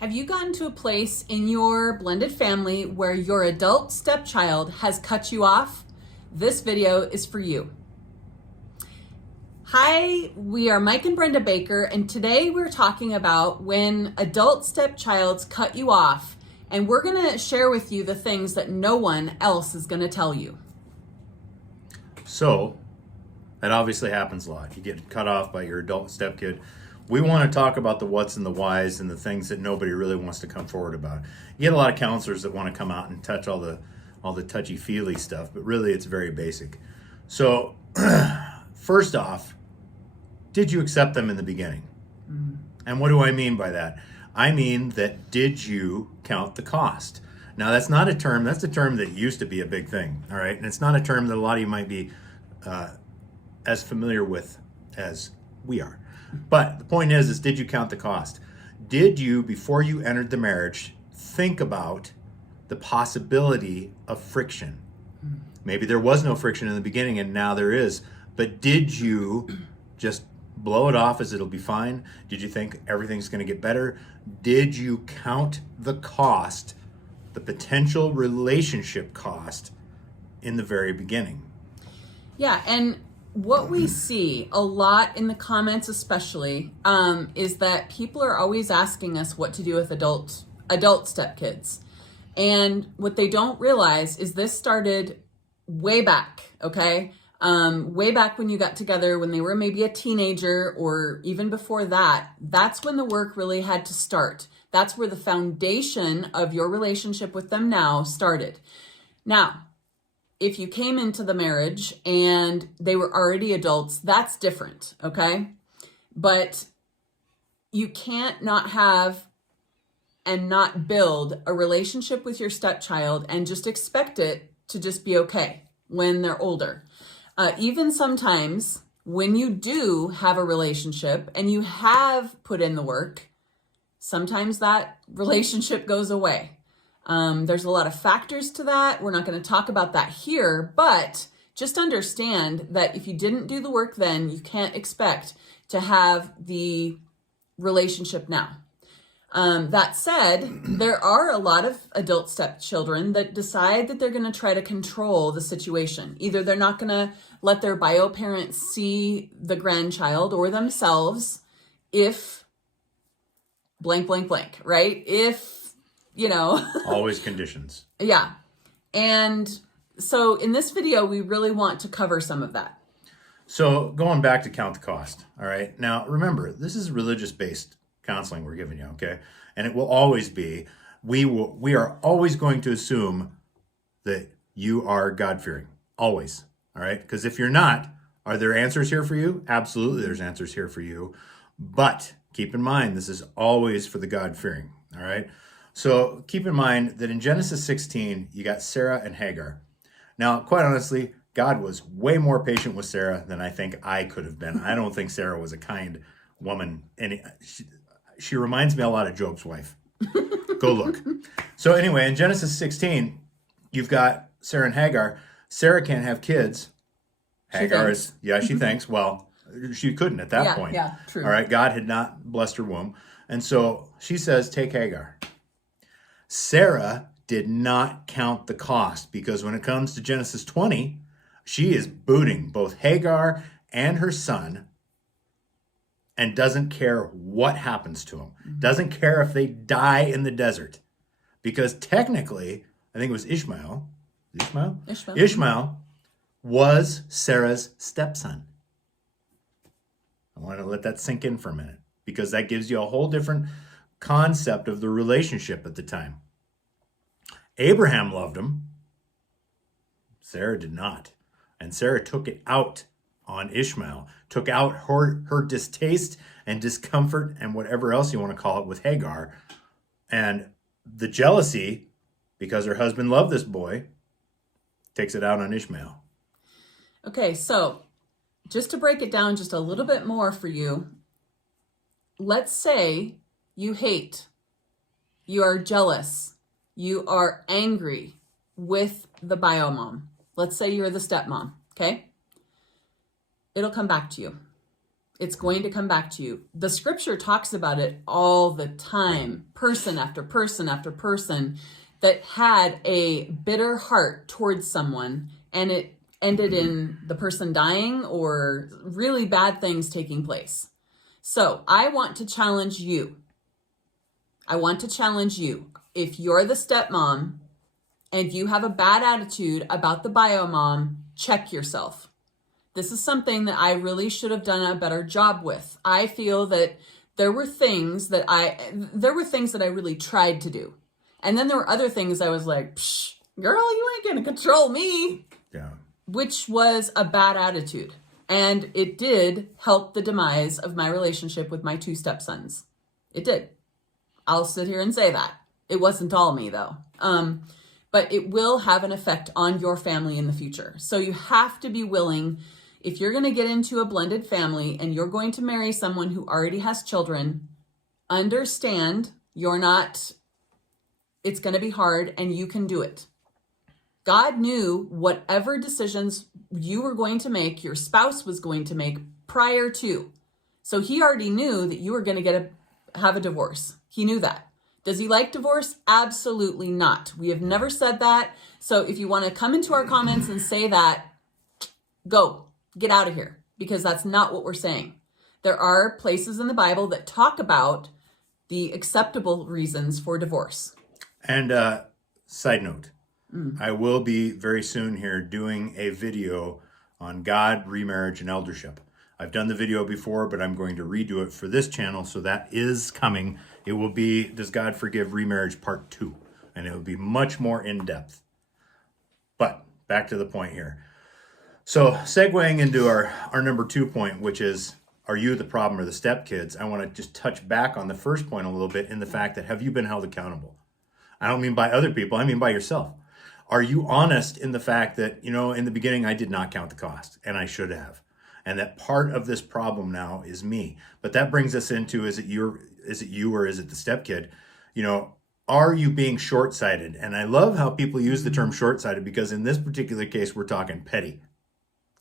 Have you gotten to a place in your blended family where your adult stepchild has cut you off? This video is for you. Hi, we are Mike and Brenda Baker, and today we're talking about when adult stepchilds cut you off, and we're gonna share with you the things that no one else is gonna tell you. So, that obviously happens a lot. You get cut off by your adult stepkid. We want to talk about the what's and the whys and the things that nobody really wants to come forward about. You get a lot of counselors that want to come out and touch all the touchy-feely stuff, but really it's very basic. So, first off, did you accept them in the beginning? Mm-hmm. And what do I mean by that? I mean that did you count the cost? Now, that's not a term, that's a term that used to be a big thing, all right? And it's not a term that a lot of you might be as familiar with as we are. But the point is did you count the cost? Did you, before you entered the marriage, think about the possibility of friction? Maybe there was no friction in the beginning and now there is, but did you just blow it off as it'll be fine? Did you think everything's going to get better? Did you count the cost, the potential relationship cost in the very beginning? Yeah, and what we see a lot in the comments especially is that people are always asking us what to do with adult stepkids. And what they don't realize is this started way back, okay? Way back when you got together, when they were maybe a teenager or even before that, that's when the work really had to start. That's where the foundation of your relationship with them now started. Now, if you came into the marriage and they were already adults, that's different, okay? But you can't not have and not build a relationship with your stepchild and just expect it to just be okay when they're older. Even sometimes when you do have a relationship and you have put in the work, sometimes that relationship goes away. There's a lot of factors to that. We're not going to talk about that here, but just understand that if you didn't do the work then, you can't expect to have the relationship now. That said, there are a lot of adult stepchildren that decide that they're going to try to control the situation. Either they're not going to let their bio parents see the grandchild or themselves if blank, blank, blank, right? If always conditions. Yeah. And so in this video, we really want to cover some of that. So going back to count the cost. All right. Now, remember, this is religious-based counseling we're giving you. Okay. And it will always be, we are always going to assume that you are God-fearing. Always. All right. Because if you're not, are there answers here for you? Absolutely. There's answers here for you. But keep in mind, this is always for the God-fearing. All right. So keep in mind that in Genesis 16, you got Sarah and Hagar. Now, quite honestly, God was way more patient with Sarah than I think I could have been. I don't think Sarah was a kind woman. And she reminds me a lot of Job's wife. Go look. So anyway, in Genesis 16, you've got Sarah and Hagar. Sarah can't have kids. Hagar is, she thinks, well, she couldn't at that point. Yeah, true. All right, God had not blessed her womb. And so she says, take Hagar. Sarah did not count the cost because when it comes to Genesis 20, she is booting both Hagar and her son and doesn't care what happens to them. Doesn't care if they die in the desert. Because technically, I think it was Ishmael was Sarah's stepson. I want to let that sink in for a minute because that gives you a whole different concept of the relationship at the time. Abraham loved him. Sarah did not. And Sarah took it out on Ishmael, took out her distaste and discomfort and whatever else you want to call it with Hagar. And the jealousy, because her husband loved this boy, takes it out on Ishmael. Okay, so just to break it down just a little bit more for you, let's say you hate, you are jealous, you are angry with the bio mom. Let's say you're the stepmom, okay? It'll come back to you. It's going to come back to you. The scripture talks about it all the time, person after person after person that had a bitter heart towards someone, and it ended in the person dying or really bad things taking place. So I want to challenge you. If you're the stepmom and you have a bad attitude about the bio mom, check yourself. This is something that I really should have done a better job with. I feel that there were things that I really tried to do. And then there were other things I was like, psh, girl, you ain't gonna control me. Yeah. Which was a bad attitude. And it did help the demise of my relationship with my 2 stepsons. It did. I'll sit here and say that. It wasn't all me though. But it will have an effect on your family in the future. So you have to be willing, if you're going to get into a blended family and you're going to marry someone who already has children, understand it's going to be hard and you can do it. God knew whatever decisions you were going to make, your spouse was going to make prior to. So he already knew that you were going to have a divorce. He knew that. Does he like divorce? Absolutely not. We have never said that. So if you want to come into our comments and say that, get out of here, because that's not what we're saying. There are places in the Bible that talk about the acceptable reasons for divorce. And side note, I will be very soon here doing a video on God, remarriage, and eldership. I've done the video before, but I'm going to redo it for this channel, so that is coming. It will be Does God Forgive Remarriage Part 2, and it will be much more in-depth. But back to the point here. So segueing into our number 2 point, which is, are you the problem or the stepkids? I want to just touch back on the first point a little bit in the fact that, have you been held accountable? I don't mean by other people, I mean by yourself. Are you honest in the fact that, in the beginning I did not count the cost, and I should have. And that part of this problem now is me. But that brings us into, is it you or is it the stepkid? Are you being short-sighted? And I love how people use the term short-sighted, because in this particular case, we're talking petty.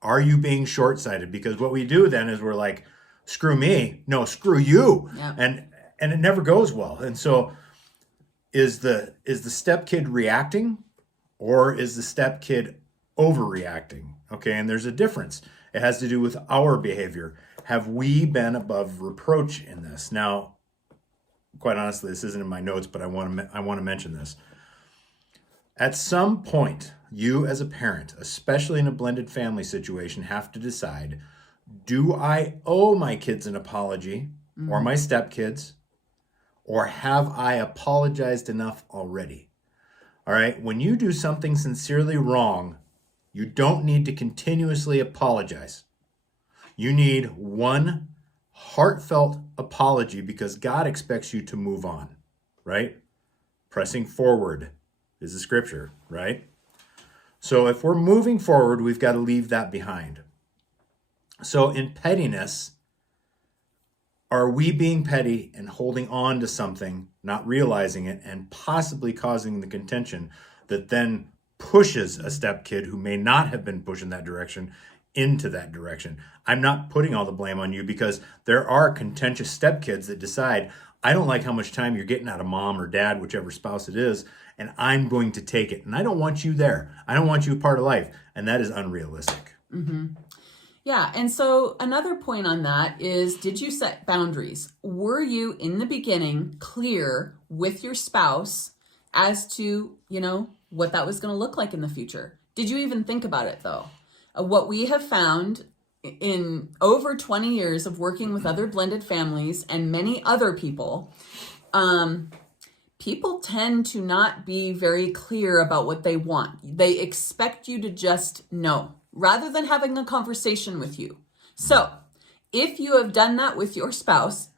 Are you being short-sighted? Because what we do then is we're like, screw me. No, screw you. Yeah. And it never goes well. And so is the stepkid reacting, or is the stepkid overreacting? Okay, and there's a difference. It has to do with our behavior. Have we been above reproach in this? Now, quite honestly, this isn't in my notes, but I want to mention this. At some point, you as a parent, especially in a blended family situation, have to decide, do I owe my kids an apology, or my stepkids, or have I apologized enough already? All right, when you do something sincerely wrong, you don't need to continuously apologize. You need one heartfelt apology, because God expects you to move on, right? Pressing forward is the scripture, right? So if we're moving forward, we've got to leave that behind. So in pettiness, are we being petty and holding on to something, not realizing it, and possibly causing the contention that then pushes a stepkid who may not have been pushed in that direction into that direction? I'm not putting all the blame on you, because there are contentious stepkids that decide, I don't like how much time you're getting out of mom or dad, whichever spouse it is, and I'm going to take it. And I don't want you there. I don't want you a part of life. And that is unrealistic. Mm-hmm. Yeah. And so another point on that is, did you set boundaries? Were you in the beginning clear with your spouse as to, what that was going to look like in the future? Did you even think about it though? What we have found in over 20 years of working with other blended families and many other people, people tend to not be very clear about what they want. They expect you to just know, rather than having a conversation with you. So if you have done that with your spouse,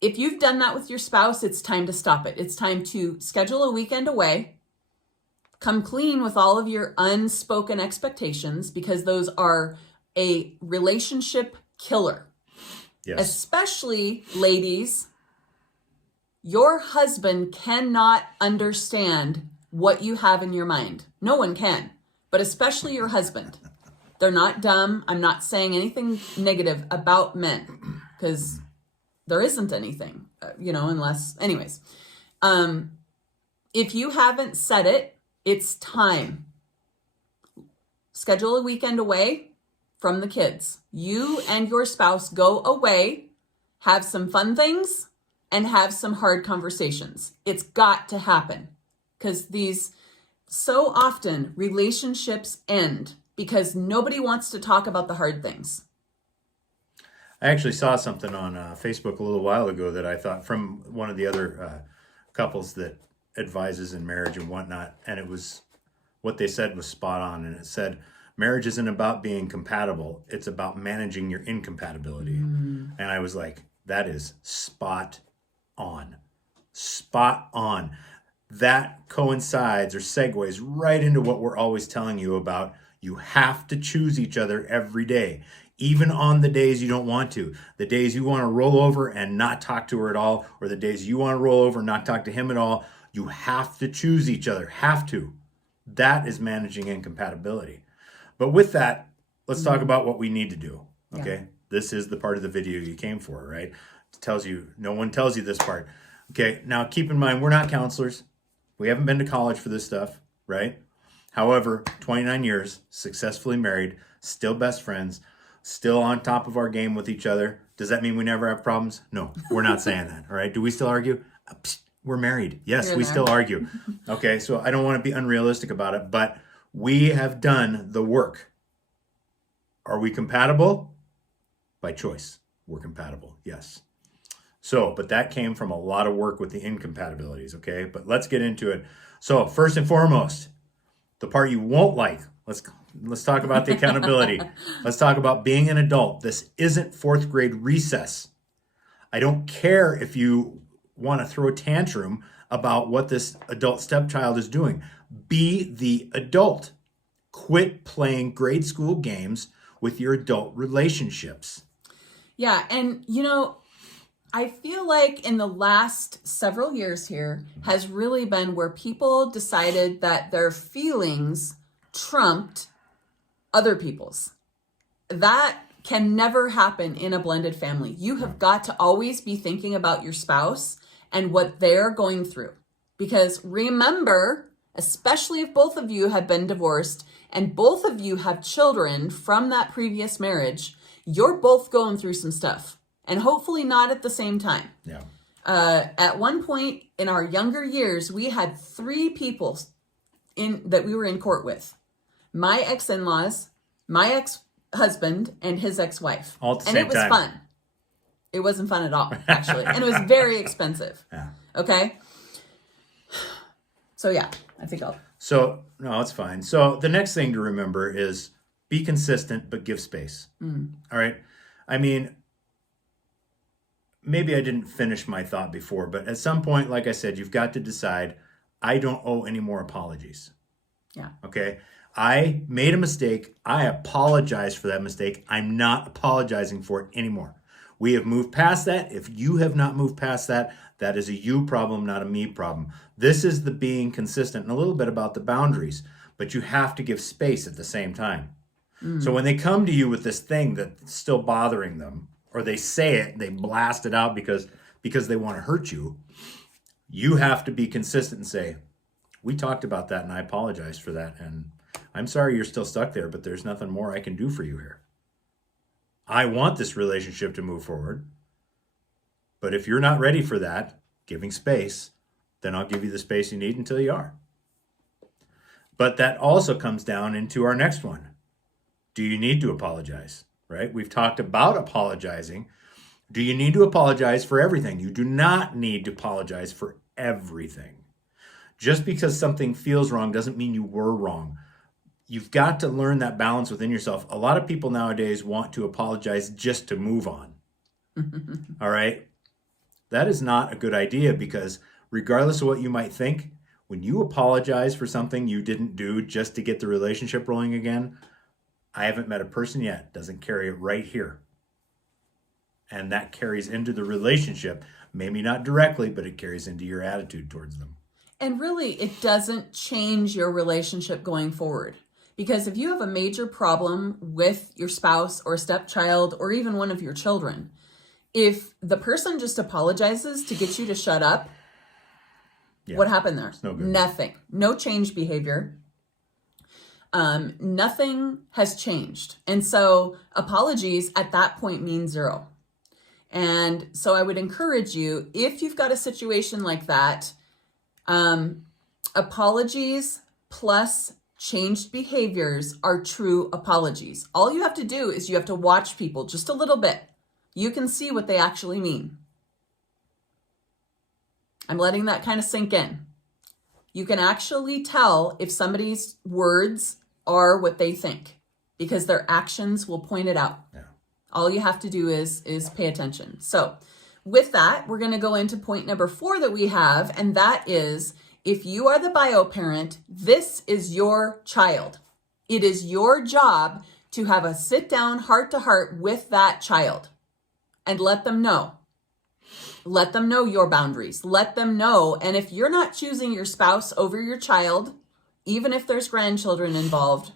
if you've done that with your spouse, it's time to stop it. It's time to schedule a weekend away, come clean with all of your unspoken expectations, because those are a relationship killer. Yes. Especially ladies, your husband cannot understand what you have in your mind. No one can, but especially your husband. They're not dumb. I'm not saying anything negative about men because there isn't anything, unless, anyways. If you haven't said it, it's time. Schedule a weekend away from the kids. You and your spouse go away, have some fun things, and have some hard conversations. It's got to happen because so often relationships end because nobody wants to talk about the hard things. I actually saw something on Facebook a little while ago that I thought from one of the other couples that advises in marriage and whatnot, and it was what they said was spot on. And it said, marriage isn't about being compatible; it's about managing your incompatibility. And I was like, that is spot on, spot on. That coincides or segues right into what we're always telling you about. You have to choose each other every day. Even on the days you don't want to, the days you want to roll over and not talk to her at all, or the days you want to roll over and not talk to him at all, you have to choose each other. Have to. That is managing incompatibility. But with that, let's talk about what we need to do. Okay. Yeah. This is the part of the video you came for, right? It tells you, no one tells you this part. Okay. Now keep in mind, we're not counselors. We haven't been to college for this stuff, right? However, 29 years, successfully married, still best friends, still on top of our game with each other. Does that mean we never have problems? No, we're not saying that. All right. Do we still argue? We're married. Yes, we still argue. Okay. So I don't want to be unrealistic about it, but we have done the work. Are we compatible? By choice. We're compatible. Yes. So, but that came from a lot of work with the incompatibilities. Okay. But let's get into it. So first and foremost, the part you won't like, let's talk about the accountability. Let's talk about being an adult. This isn't fourth grade recess. I don't care if you want to throw a tantrum about what this adult stepchild is doing. Be the adult. Quit playing grade school games with your adult relationships. Yeah, and I feel like in the last several years here has really been where people decided that their feelings trumped other people's. That can never happen in a blended family. You have got to always be thinking about your spouse and what they're going through. Because remember, especially if both of you have been divorced and both of you have children from that previous marriage, you're both going through some stuff. And hopefully not at the same time. Yeah. At one point in our younger years, we had 3 people that we were in court with. My ex-in-laws, my ex-husband, and his ex-wife. All at the same time. And it was fun. It wasn't fun at all, actually. And it was very expensive. Yeah. Okay? So yeah, I think I'll... So, no, it's fine. So the next thing to remember is be consistent, but give space. All right? I mean... Maybe I didn't finish my thought before, but at some point, like I said, you've got to decide, I don't owe any more apologies. Yeah. Okay? I made a mistake. I apologize for that mistake. I'm not apologizing for it anymore. We have moved past that. If you have not moved past that, that is a you problem, not a me problem. This is the being consistent and a little bit about the boundaries, but you have to give space at the same time. So when they come to you with this thing that's still bothering them, or they say it, they blast it out because they want to hurt you, you have to be consistent and say, we talked about that and I apologize for that. And I'm sorry you're still stuck there, but there's nothing more I can do for you here. I want this relationship to move forward. But if you're not ready for that, giving space, then I'll give you the space you need until you are. But that also comes down into our next one. Do you need to apologize? Right? We've talked about apologizing. Do you need to apologize for everything? You do not need to apologize for everything. Just because something feels wrong doesn't mean you were wrong. You've got to learn that balance within yourself. A lot of people nowadays want to apologize just to move on. All right? That is not a good idea because regardless of what you might think, when you apologize for something you didn't do just to get the relationship rolling again, I haven't met a person yet doesn't carry it right here. And that carries into the relationship, maybe not directly, but it carries into your attitude towards them. And really, it doesn't change your relationship going forward. Because if you have a major problem with your spouse or stepchild or even one of your children, if the person just apologizes to get you to shut up, what happened there? No good. Nothing. No change behavior. Nothing has changed. And so apologies at that point mean zero. And so I would encourage you, if you've got a situation like that, apologies plus changed behaviors are true apologies. All you have to do is you have to watch people just a little bit. You can see what they actually mean. I'm letting that kind of sink in. You can actually tell if somebody's words are what they think because their actions will point it out. Yeah. All you have to do is pay attention. So with that, we're going to go into point number 4 that we have, and that is, if you are the bio parent, this is your child. It is your job to have a sit down heart to heart with that child and let them know. Let them know your boundaries. Let them know. And if you're not choosing your spouse over your child, even if there's grandchildren involved.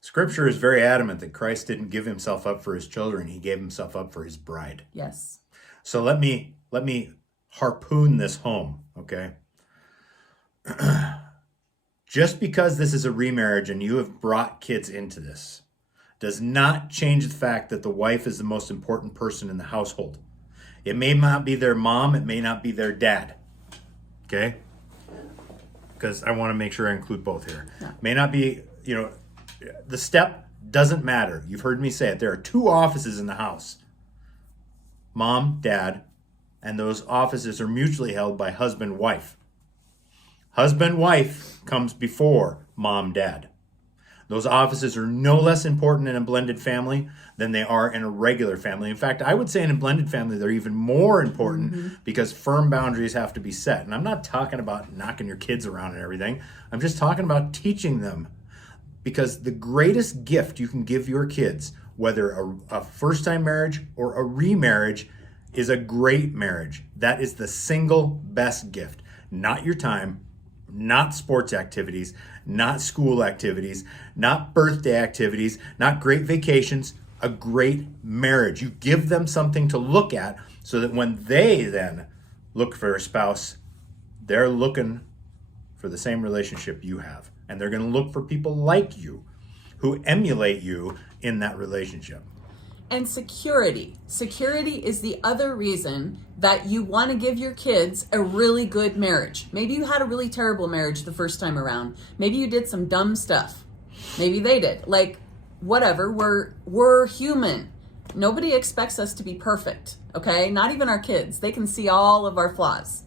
Scripture is very adamant that Christ didn't give himself up for his children. He gave himself up for his bride. Yes. So let me harpoon this home, okay? Just because this is a remarriage and you have brought kids into this does not change the fact that the wife is the most important person in the household. It may not be their mom, it may not be their dad, okay? Because I want to make sure I include both here. Yeah. May not be, the step doesn't matter. You've heard me say it. There are 2 offices in the house. Mom, dad, and those offices are mutually held by husband, wife. Husband, wife comes before mom, dad. Those offices are no less important in a blended family than they are in a regular family. In fact, I would say in a blended family, they're even more important because firm boundaries have to be set. And I'm not talking about knocking your kids around and everything. I'm just talking about teaching them. Because the greatest gift you can give your kids, whether a first-time marriage or a remarriage, is a great marriage. That is the single best gift. Not your time, not sports activities, not school activities, not birthday activities, not great vacations, a great marriage. You give them something to look at so that when they then look for a spouse, they're looking for the same relationship you have. And they're going to look for people like you who emulate you in that relationship. And security. Security is the other reason that you want to give your kids a really good marriage. Maybe you had a really terrible marriage the first time around. Maybe you did some dumb stuff. Maybe they did. Like, whatever. We're human. Nobody expects us to be perfect, okay? Not even our kids. They can see all of our flaws.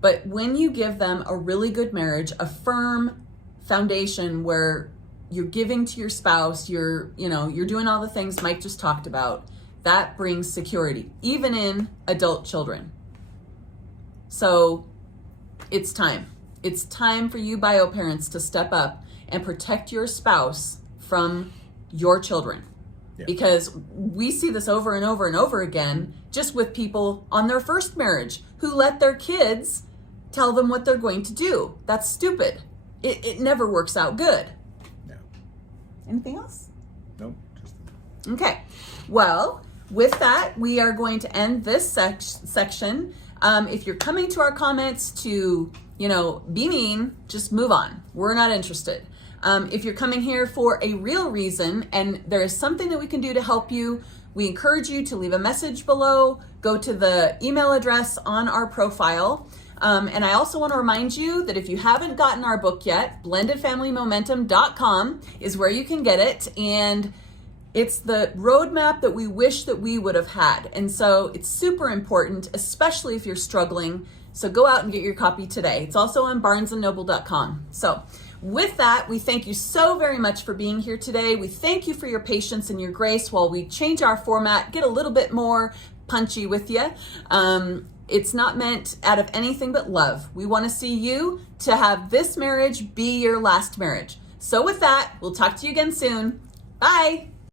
But when you give them a really good marriage, a firm foundation where you're giving to your spouse, you're doing all the things Mike just talked about, that brings security, even in adult children. So it's time. It's time for you bio parents to step up and protect your spouse from your children. Yeah. Because we see this over and over and over again, just with people on their first marriage who let their kids tell them what they're going to do. That's stupid. It never works out good. No. Anything else? Nope. Okay. Well, with that, we are going to end this section. If you're coming to our comments to, be mean, just move on. We're not interested. If you're coming here for a real reason and there is something that we can do to help you, we encourage you to leave a message below, go to the email address on our profile. And I also want to remind you that if you haven't gotten our book yet, blendedfamilymomentum.com is where you can get it. And it's the roadmap that we wish that we would have had. And so it's super important, especially if you're struggling. So go out and get your copy today. It's also on barnesandnoble.com. So with that, we thank you so very much for being here today. We thank you for your patience and your grace while we change our format, get a little bit more punchy with you. It's not meant out of anything but love. We want to see you to have this marriage be your last marriage. So with that, we'll talk to you again soon. Bye.